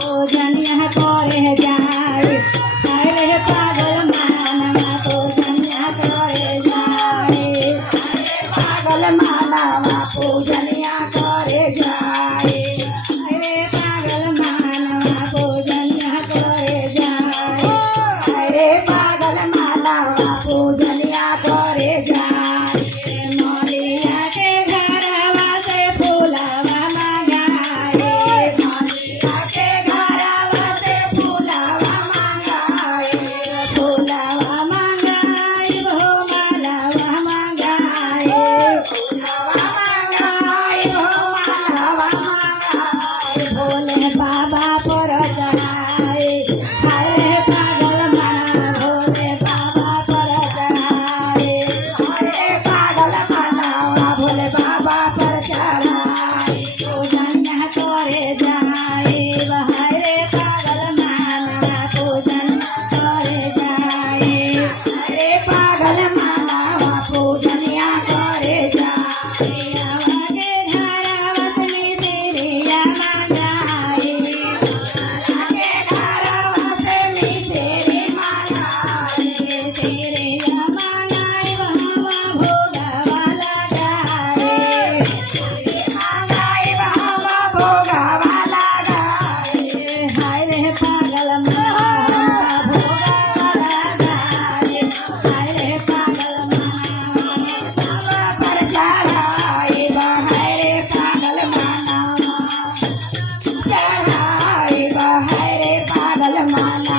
पूजनिया करे जाए अरे पागल मानवा पूजनिया करे जाए अरे पागल मानवा पूजनिया करे जाए मौलिया के घरवा से फूलवा मंगाए मौलिया के घरवा से फूलवा मंगाए फूलवा मंगाए हो मालवा मंगाए भोले बाबा पर चढ़ाए हरे पागल माना भोले बाबा पर चढ़ाए हरे पागल माना भोले बाबा पर चढ़ाए पूजन करे जाए हरे पागल माना पूजन करे जाए हरे पागल माना पूजनिया करे जाए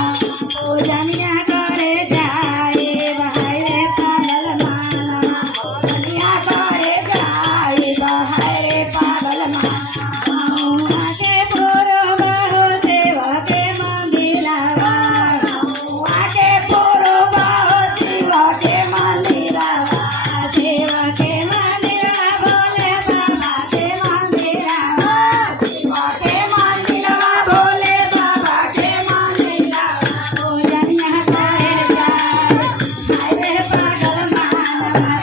पूजनिया करे जाए हरे पागल माना पूजनिया करे जाए हरे पागल माना के पूर्व हो सेवा के मंदिरवा के पूर्व हो सेवा के मंदिरवा सेवा के मंदिरवा भोले बाबा के मंदिरवा सेवा के मंदिरवा भोले बाबा के मंदिरवा पूजनिया करे जाए हरे पागल मानवा